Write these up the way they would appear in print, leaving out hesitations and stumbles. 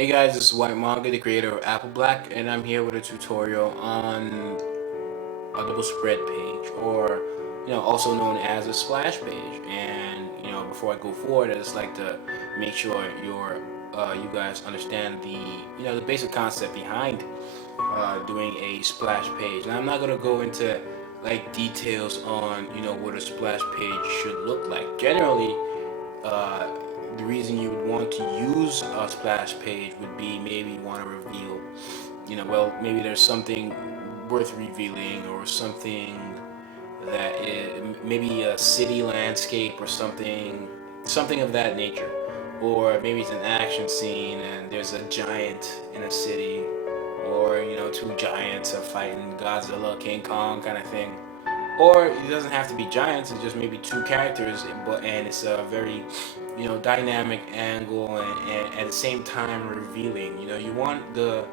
Hey guys, this is WhytManga, the creator of Apple Black, and I'm here with a tutorial on a double spread page, or also known as a splash page. And before I go forward, I just like to make sure you guys understand the basic concept behind doing a splash page. Now I'm not gonna go into like details on what a splash page should look like. Generally, uh, the reason you would want to use a splash page would be maybe you want to reveal, well, maybe there's something worth revealing, or something that maybe a city landscape or something of that nature. Or maybe it's an action scene and there's a giant in a city, or two giants are fighting Godzilla, King Kong kind of thing. Or it doesn't have to be giants, it's just maybe two characters, and it's a very dynamic angle, and at the same time revealing. You want the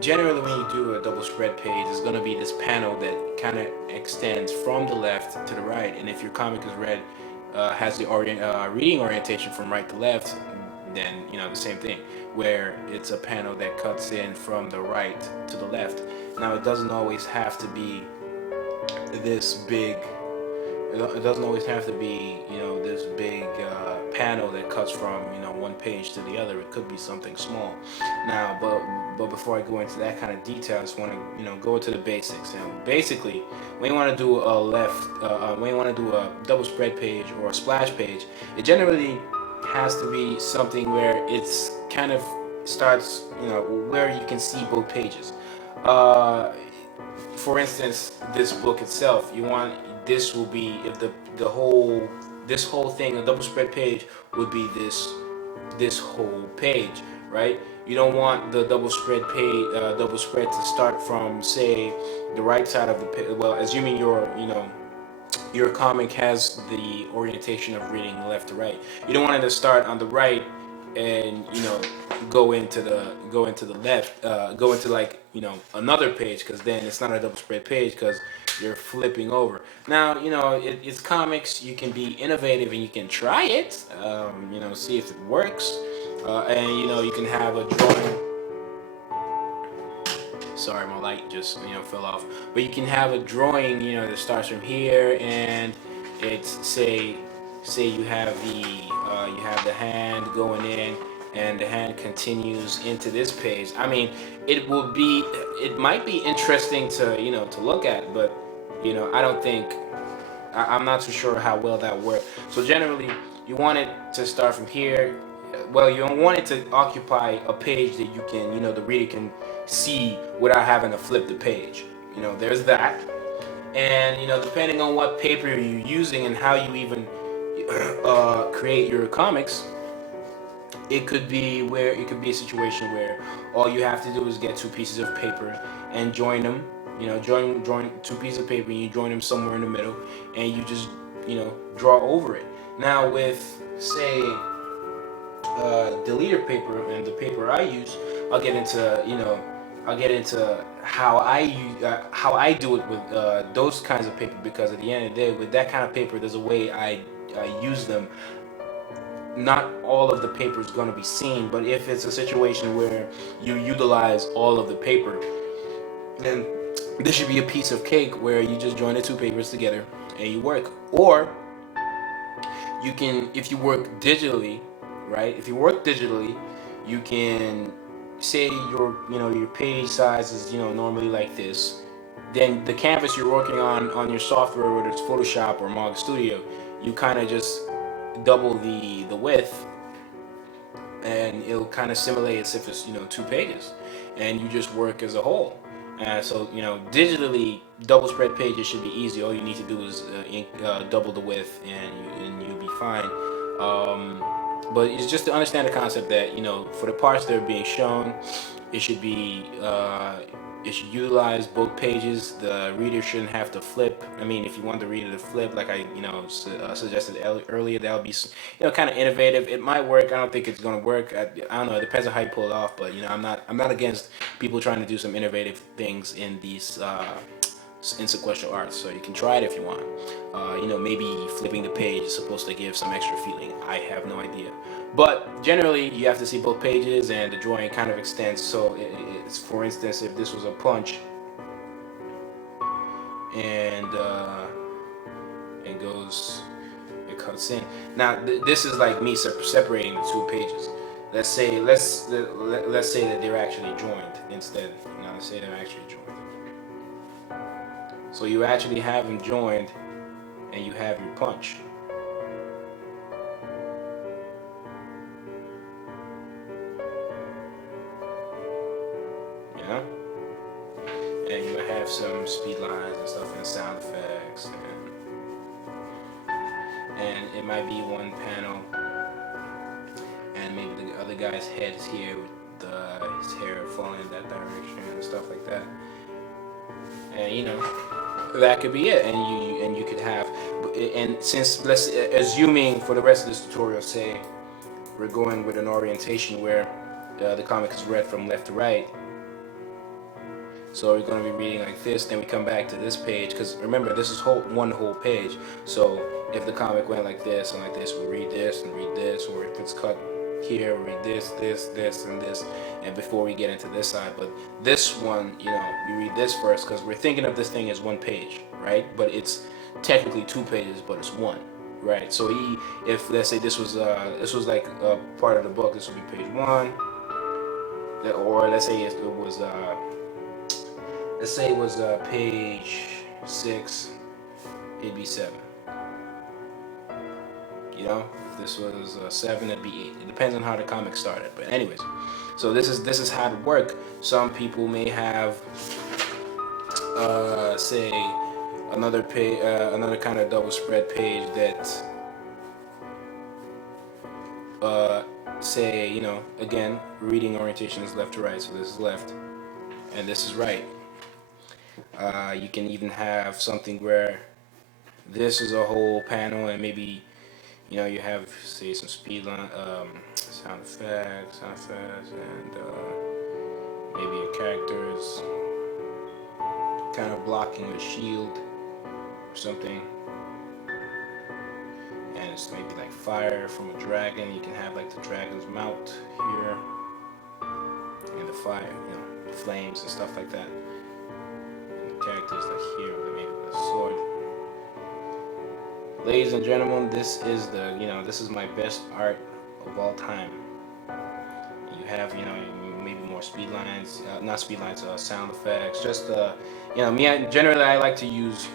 generally when you do a double spread page, there's going to be this panel that kind of extends from the left to the right. And if your comic is read has the reading orientation from right to left, then the same thing, where it's a panel that cuts in from the right to the left. Now it doesn't always have to be this big. It doesn't always have to be this big panel that cuts from one page to the other. It could be something small. Now, but before I go into that kind of detail, I just want to go into the basics. Basically, when you want to do when you want to do a double spread page or a splash page, it generally has to be something where it's kind of starts where you can see both pages. Uh, for instance, this book itself, you want this will be if the whole this whole thing, a double spread page would be this whole page, right? You don't want the double spread to start from, say, the right side of the page. Well, assuming your comic has the orientation of reading left to right. You don't want it to start on the right and go into the left, go into like another page, because then it's not a double spread page because you're flipping over. Now it's comics. You can be innovative and you can try it. See if it works, and you can have a drawing. Sorry, my light just fell off. But you can have a drawing that starts from here, and it's say you have the hand going in, and the hand continues into this page. I mean, it might be interesting to to look at, but I don't think I'm not too sure how well that works. So generally, you want it to start from here. Well, you don't want it to occupy a page that you can, the reader can see without having to flip the page. There's that. And depending on what paper you're using and how you even create your comics, it could be a situation where all you have to do is get two pieces of paper and join them. Join two pieces of paper and you join them somewhere in the middle, and you just draw over it. Now with, say, deleter paper and the paper I use, I'll get into how I do it with those kinds of paper, because at the end of the day, with that kind of paper, there's a way I use them. Not all of the paper is going to be seen, but if it's a situation where you utilize all of the paper, then this should be a piece of cake where you just join the two papers together and you work. Or you can, if you work digitally, right? If you work digitally, you can say your page size is normally like this. Then the canvas you're working on your software, whether it's Photoshop or Manga Studio, you kind of just double the width, and it'll kind of simulate as if it's two pages, and you just work as a whole. So digitally, double spread pages should be easy. All you need to do is double the width, and you'll be fine. But it's just to understand the concept that for the parts that are being shown, it should be it should utilize both pages. The reader shouldn't have to flip. I mean, if you want the reader to flip, like I suggested earlier, that would be kind of innovative. It might work. I don't think it's gonna work. I don't know. It depends on how you pull it off. But I'm not against people trying to do some innovative things in these in sequential art, so you can try it if you want. You know, maybe flipping the page is supposed to give some extra feeling. I have no idea, but generally you have to see both pages, and the drawing kind of extends. So it's, for instance, if this was a punch, and it goes, it cuts in. Now this is like me separating the two pages. Let's say that they're actually joined instead. Now let's say they're actually joined. So you actually have them joined, and you have your punch. Yeah, and you have some speed lines and stuff and sound effects, and it might be one panel, and maybe the other guy's head is here with his hair falling in that direction and stuff like that. And you know, that could be it, and you could have, and since, let's assuming for the rest of this tutorial, say we're going with an orientation where the comic is read from left to right. So we're going to be reading like this, then we come back to this page, because remember, this is one whole page. So if the comic went like this and like this, we'll read this and read this, or if it's cut here, we'll read this, this, this, and this, and before we get into this side. But this one, you know, we read this first, because we're thinking of this thing as one page, right? But it's technically two pages, but it's one, right? So if let's say this was like a part of the book, this would be page 1, or let's say it was page 6, it'd be 7. You know, if this was 7, it'd be 8. It depends on how the comic started. But anyways, so this is how it work. Some people may have, say, another page, another kind of double spread page that, say, you know, again, reading orientation is left to right. So this is left, and this is right. You can even have something where this is a whole panel, and maybe, you know, you have, say, some speed line, sound effects, and maybe a character is kind of blocking a shield or something, and it's maybe like fire from a dragon. You can have like the dragon's mouth here, and the fire, you know, flames and stuff like that. Characters like here, maybe with a sword. Ladies and gentlemen, this is this is my best art of all time. You have, you know, maybe more speed lines, not speed lines, sound effects. Just you know, generally I like to use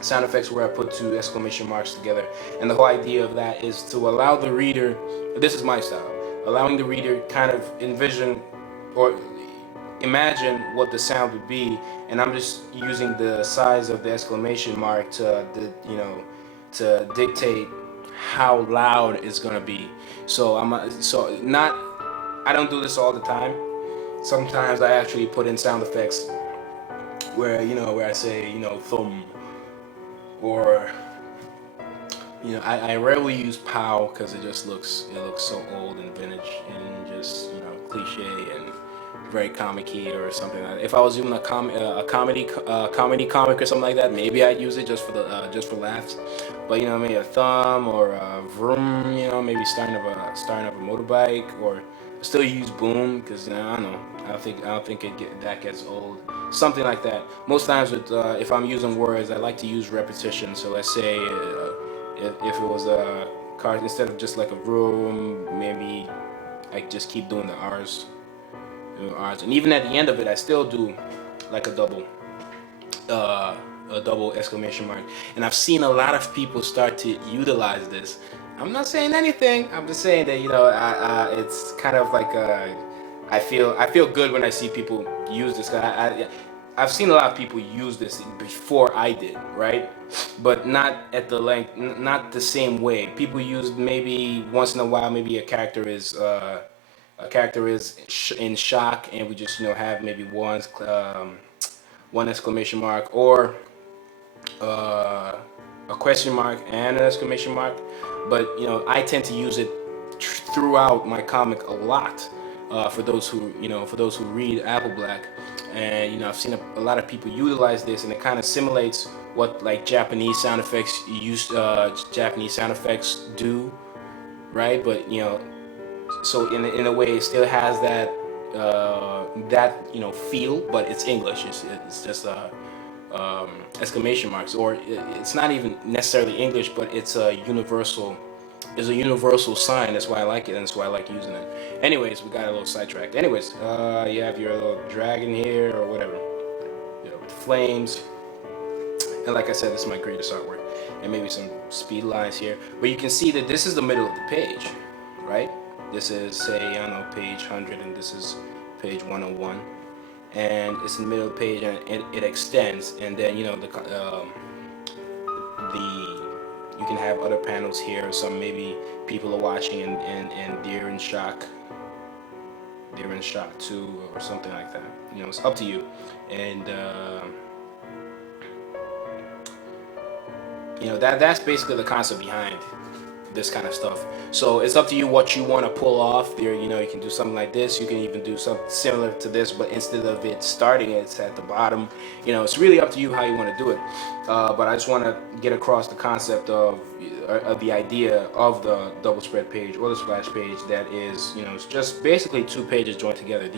sound effects where I put 2 exclamation marks together, and the whole idea of that is to allow the reader. This is my style, allowing the reader kind of envision or imagine what the sound would be, and I'm just using the size of the exclamation mark to to dictate how loud it's gonna be. So I don't do this all the time. Sometimes I actually put in sound effects where I say, you know, thumb, or I rarely use pow because it looks so old and vintage and just, you know, cliche and very comic-y or something like that. If I was doing a comedy comic or something like that, maybe I'd use it just for laughs. But, you know, maybe a thumb or a vroom, you know, maybe starting of a motorbike, or still use boom because, you know, I don't know. I don't think that gets old. Something like that. Most times with if I'm using words, I like to use repetition. So let's say if it was a car, instead of just like a vroom, maybe I just keep doing the R's. And even at the end of it, I still do like a double exclamation mark. And I've seen a lot of people start to utilize this. I'm not saying anything. I'm just saying that, you know, it's kind of like I feel good when I see people use this. I've seen a lot of people use this before I did, right? But not at the length, not the same way. People use maybe once in a while. Maybe a character is in shock, and we just, you know, have maybe one exclamation mark, or a question mark and an exclamation mark. But, you know, I tend to use it throughout my comic a lot. For those who read Apple Black, And you know, I've seen a lot of people utilize this, and it kind of simulates what like Japanese sound effects Japanese sound effects do, right? But you know, so in a way, it still has that you know feel, but it's English. It's just exclamation marks, or it's not even necessarily English, but it's a universal. Is a universal sign. That's why I like it, and that's why I like using it. Anyways, we got a little sidetracked. Anyways, you have your little dragon here or whatever, you know, with flames. And like I said, this is my greatest artwork, and maybe some speed lines here. But you can see that this is the middle of the page, right? This is, say, I don't know, page 100, and this is page 101, and it's in the middle of the page, and it extends, and then you know you can have other panels here. Some maybe people are watching and they're in shock. They're in shock too, or something like that. You know, it's up to you. And you know that's basically the concept behind this kind of stuff. So it's up to you what you want to pull off there. You know, you can do something like this. You can even do something similar to this, but instead of it starting, it's at the bottom. You know, it's really up to you how you want to do it. But I just want to get across the concept of the idea of the double spread page or the splash page. That is, you know, it's just basically two pages joined together.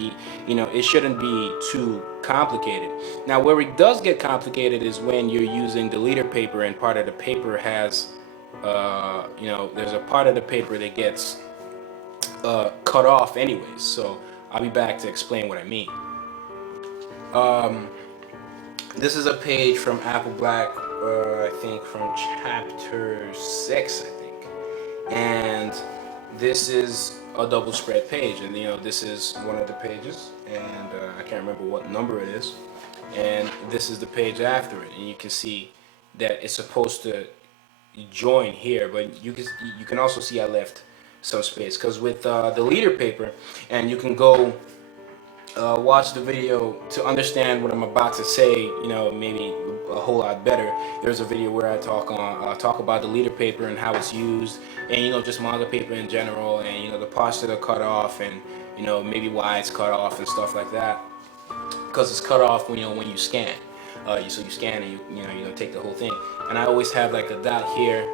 You know, it shouldn't be too complicated. Now, where it does get complicated is when you're using the leader paper and part of the paper has you know, there's a part of the paper that gets cut off anyways. So I'll be back to explain what I mean. This is a page from Apple Black, I think from chapter 6, I think. And this is a double spread page, and you know, this is one of the pages, and I can't remember what number it is. And this is the page after it, and you can see that it's supposed to join here, but you can also see I left some space because with the leader paper, and you can go watch the video to understand what I'm about to say, you know, maybe a whole lot better. There's a video where I talk about the leader paper and how it's used, and you know, just manga paper in general, and you know, the parts that are cut off, and you know, maybe why it's cut off and stuff like that, because it's cut off when you scan. So you scan and you don't take the whole thing. And I always have like a dot here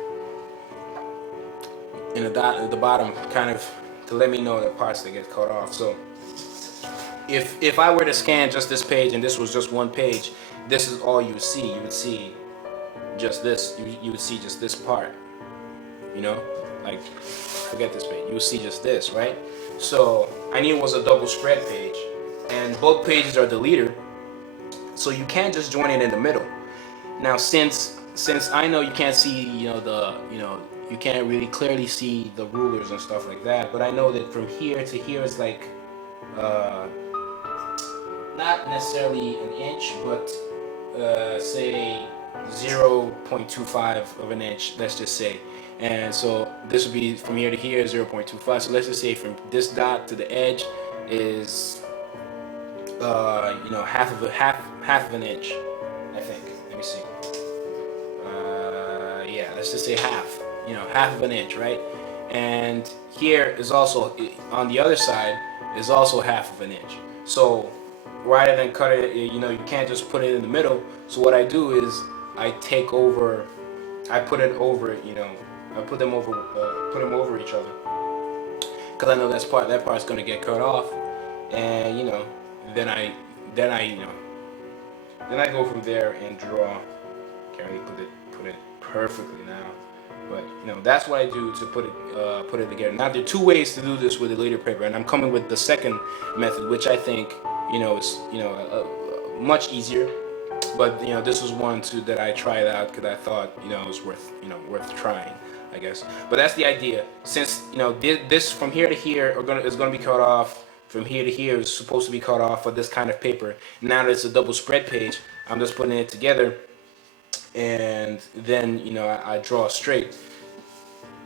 and a dot at the bottom, kind of to let me know the parts that get cut off. So if I were to scan just this page and this was just one page, this is all you would see. You would see just this. You would see just this part. You know, like forget this page. You would see just this, right? So I knew it was a double spread page, and both pages are the leader. So you can't just join it in the middle. Now, since I know you can't see, you can't really clearly see the rulers and stuff like that, but I know that from here to here is like, not necessarily an inch, but say 0.25 of an inch, let's just say. And so this would be from here to here, 0.25. So let's just say from this dot to the edge is half of an inch, I think. Let me see. Yeah, let's just say half of an inch, right? And here is also, on the other side, is also half of an inch. So rather than cut it, you can't just put it in the middle. So what I do is I put it over, I put them over each other, because I know that part's gonna get cut off, and then I go from there and draw. Can't really put it perfectly now, but that's what I do to put it together. Now there are two ways to do this with the leader paper, and I'm coming with the second method, which I think is much easier. But this was one too that I tried out because I thought it was worth trying, I guess. But that's the idea. Since this from here to here is gonna be cut off. From here to here is supposed to be cut off for this kind of paper. Now that it's a double spread page, I'm just putting it together, and then I draw straight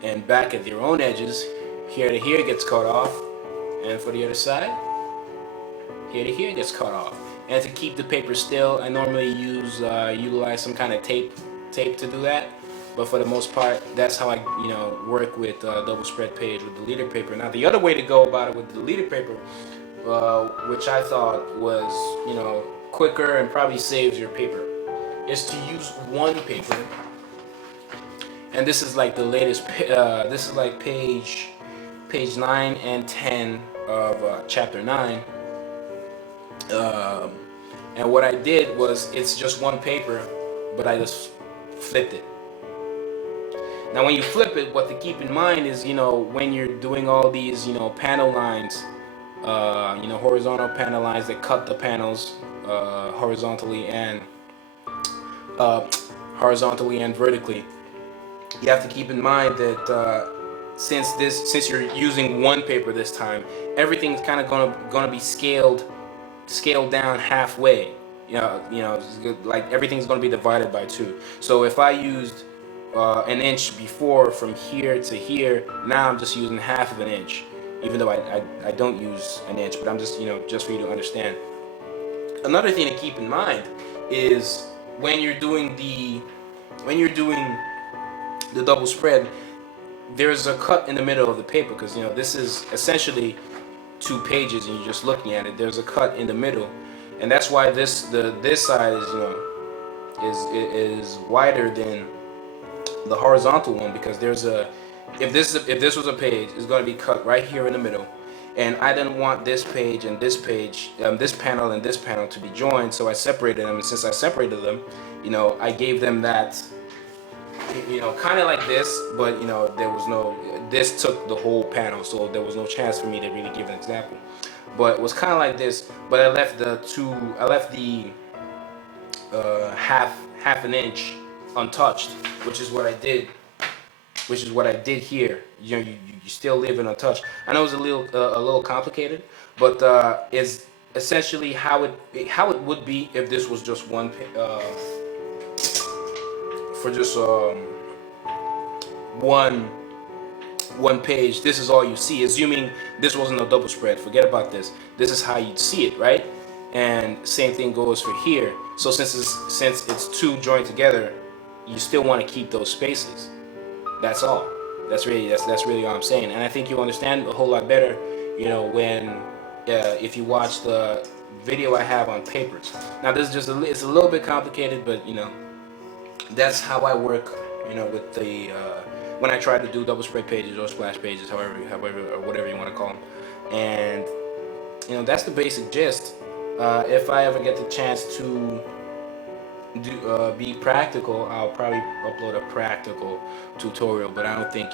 and back at their own edges. Here to here gets cut off, and for the other side, here to here gets cut off. And to keep the paper still, I normally utilize some kind of tape to do that. But for the most part, that's how I work with double spread page with the leader paper. Now the other way to go about it with the leader paper which I thought was, quicker and probably saves your paper, is to use one paper. And this is like the latest. This is like page 9 and 10 of chapter 9. And what I did was, it's just one paper, but I just flipped it. Now, when you flip it, what to keep in mind is, when you're doing all these, panel lines, horizontal panel lines that cut the panels horizontally and vertically, you have to keep in mind that since you're using one paper this time, everything's kind of gonna be scaled down halfway. Like everything's gonna be divided by 2. So if I used an inch before from here to here, now I'm just using half of an inch, even though I don't use an inch, but I'm just just for you to understand. Another thing to keep in mind is when you're doing the double spread, there's a cut in the middle of the paper, because this is essentially 2 pages and you're just looking at it. There's a cut in the middle, and that's why this side is wider than the horizontal one, because there's if this was a page, it's going to be cut right here in the middle, and I didn't want this page and this page, this panel and this panel to be joined, so I separated them. And since I separated them, I gave them that, kind of like this, but there was no, this took the whole panel, so there was no chance for me to really give an example. But it was kind of like this, but I left the half an inch untouched, which is what I did here. You still leave it untouched. I know it's a little complicated, but it's essentially how it would be if this was just one for just one page. This is all you see, assuming this wasn't a double spread. Forget about this. This is how you'd see it, right? And same thing goes for here. So since it's 2 joined together, you still want to keep those spaces. That's all. That's really all I'm saying. And I think you'll understand a whole lot better, when if you watch the video I have on papers. Now this is just it's a little bit complicated, but that's how I work, with the when I try to do double spread pages or splash pages, however or whatever you want to call them. And that's the basic gist. If I ever get the chance to be practical, I'll probably upload a practical tutorial, but I don't think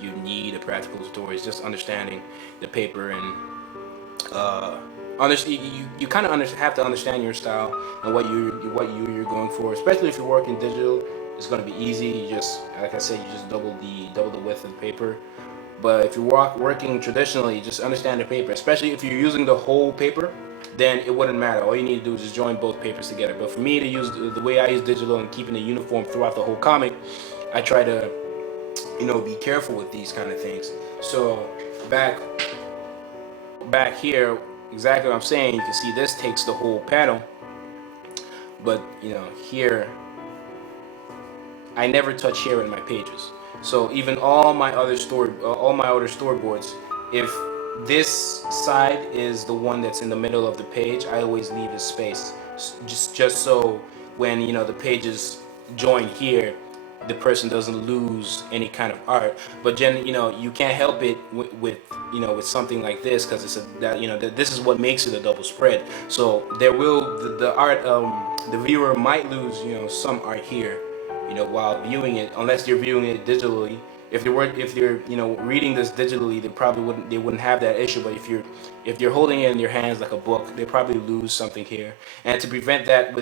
you need a practical tutorial. It's just understanding the paper, and you kind of have to understand your style and what you're going for. Especially if you're working digital, it's going to be easy. You just, like I said, you just double the width of the paper. But if you're working traditionally, just understand the paper. Especially if you're using the whole paper, then it wouldn't matter. All you need to do is just join both papers together. But for me to use the way I use digital and keeping it uniform throughout the whole comic, I try to, be careful with these kind of things. So back here, exactly what I'm saying, you can see this takes the whole panel. But here, I never touch here in my pages. So even all my other storyboards, if this side is the one that's in the middle of the page, I always leave a space, just so when the pages join here, the person doesn't lose any kind of art. But then you can't help it with something like this, because it's this is what makes it a double spread. So there will the art, the viewer might lose some art here, while viewing it, unless you're viewing it digitally. If they're reading this digitally, they wouldn't have that issue. But if you're holding it in your hands like a book, they probably lose something here. And to prevent that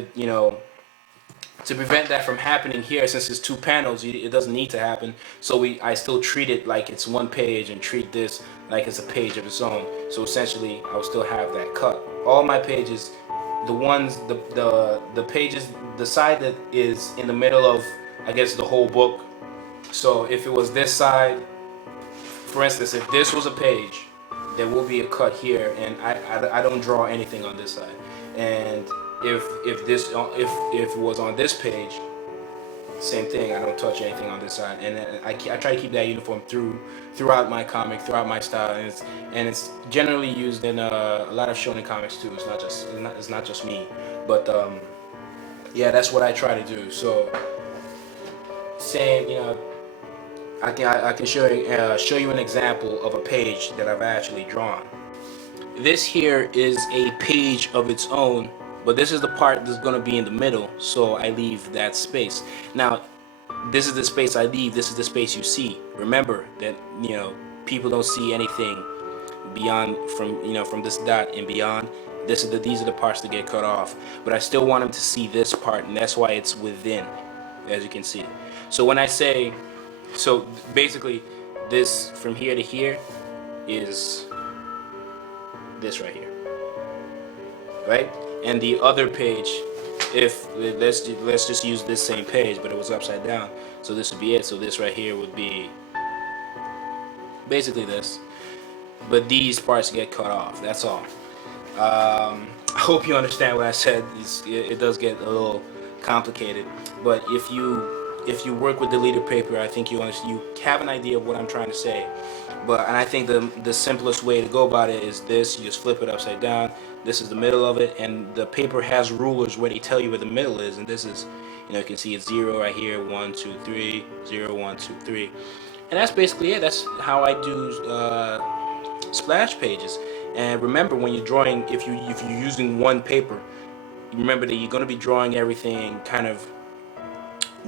from happening here, since it's 2 panels, it doesn't need to happen. So I still treat it like it's one page, and treat this like it's a page of its own. So essentially, I will still have that cut. All my pages, the pages, the side that is in the middle of, I guess, the whole book. So if it was this side, for instance, if this was a page, there will be a cut here, and I don't draw anything on this side. And if it was on this page, Same thing. I don't touch anything on this side, and I try to keep that uniform throughout my comic, throughout my style, and it's generally used in a lot of shonen comics too. It's not just me, but yeah, that's what I try to do. So same, I can show you an example of a page that I've actually drawn. This here is a page of its own, but this is the part that's going to be in the middle, so I leave that space. Now, this is the space I leave, this is the space you see. Remember that, people don't see anything beyond from this dot and beyond. These are the parts that get cut off, but I still want them to see this part, and that's why it's within, as you can see. So when I say, so basically, this from here to here is this right here, right? And the other page, if let's just use this same page, but it was upside down, so this would be it. So this right here would be basically this, but these parts get cut off. That's all. I hope you understand what I said. It does get a little complicated, but if you work with deleted paper, I think you have an idea of what I'm trying to say. And I think the simplest way to go about it is this: you just flip it upside down. This is the middle of it, and the paper has rulers where they tell you where the middle is. And this is, you can see it's 0 right here, 1, 2, 3, 0, 1, 2, 3, and that's basically it. That's how I do splash pages. And remember, when you're drawing, if you're using one paper, remember that you're going to be drawing everything kind of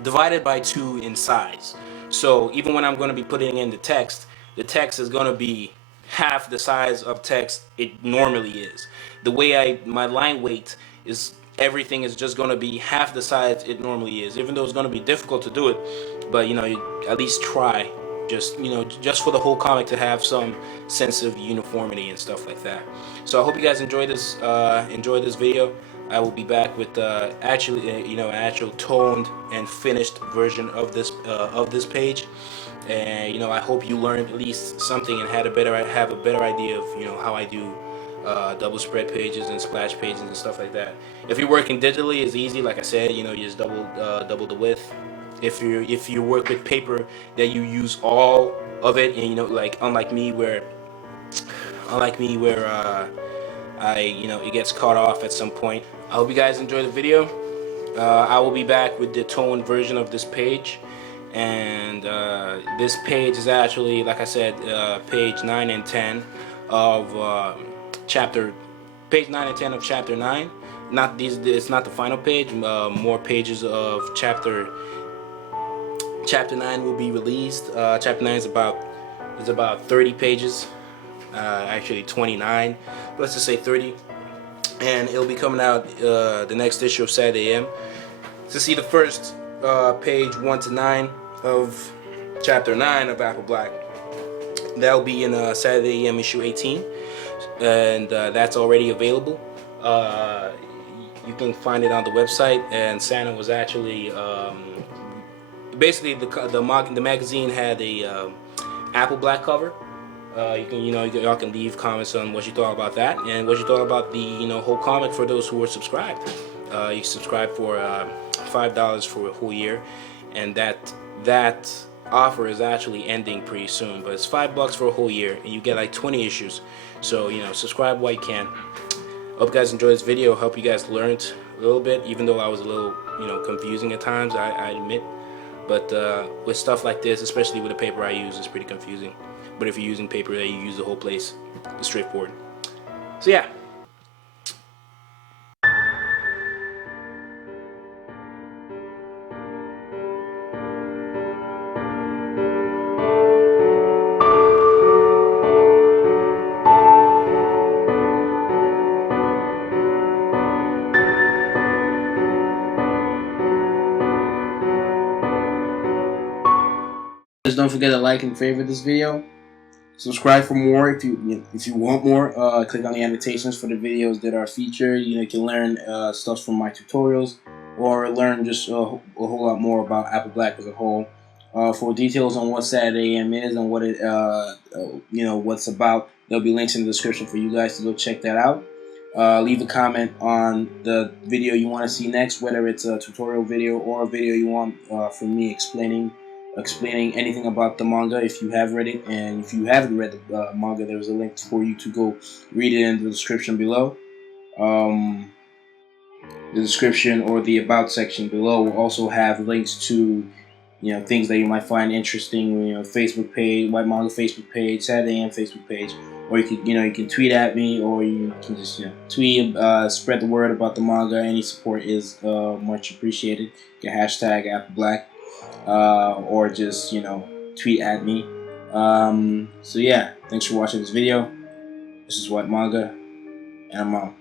divided by 2 in size. So even when I'm going to be putting in the text is going to be half the size of text it normally is. The way my line weight is, everything is just going to be half the size it normally is. Even though it's going to be difficult to do it, but you at least try. Just for the whole comic to have some sense of uniformity and stuff like that. So I hope you guys enjoy this video. I will be back with actually an actual toned and finished version of this page, and I hope you learned at least something and have a better idea of how I do double spread pages and splash pages and stuff like that. If you're working digitally, it's easy. Like I said, you just double the width. If you work with paper that you use all of it, and like unlike me where it gets cut off at some point. I hope you guys enjoy the video. I will be back with the toned version of this page, and this page is actually, like I said, page 9 and 10 of chapter 9. It's not the final page. More pages of chapter 9 will be released. Chapter 9 is about 30 pages. Actually 29, but let's just say 30, and it'll be coming out the next issue of Saturday AM. To see the first page 1 to 9 of chapter 9 of Apple Black, that'll be in Saturday AM issue 18, and that's already available. You can find it on the website, and Santa was actually basically the magazine had a Apple Black cover. Y'all can leave comments on what you thought about that and what you thought about the whole comic for those who are subscribed. You can subscribe for $5 for a whole year, and that offer is actually ending pretty soon. But it's $5 for a whole year, and you get like 20 issues. So subscribe while you can. Hope you guys enjoyed this video. Hope you guys learned a little bit, even though I was a little confusing at times. I admit, but with stuff like this, especially with the paper I use, it's pretty confusing. But if you're using paper that you use the whole place, it's straightforward. So yeah. Just don't forget to like and favorite this video. Subscribe for more if you want more. Click on the annotations for the videos that are featured. You can learn stuff from my tutorials, or learn just a whole lot more about Apple Black as a whole. For details on what Saturday AM is and what what's about, there'll be links in the description for you guys to go check that out. Leave a comment on the video you want to see next, whether it's a tutorial video or a video you want from me explaining anything about the manga if you have read it. And if you haven't read the manga, there's a link for you to go read it in the description below. The description or the about section below will also have links to things that you might find interesting. Facebook page, WhytManga Facebook page, Saturday AM Facebook page, or you can tweet at me, or you can just tweet, spread the word about the manga. Any support is much appreciated. You can hashtag AppleBlack, or just tweet at me. So yeah, thanks for watching this video. This is WhytManga, and I'm out.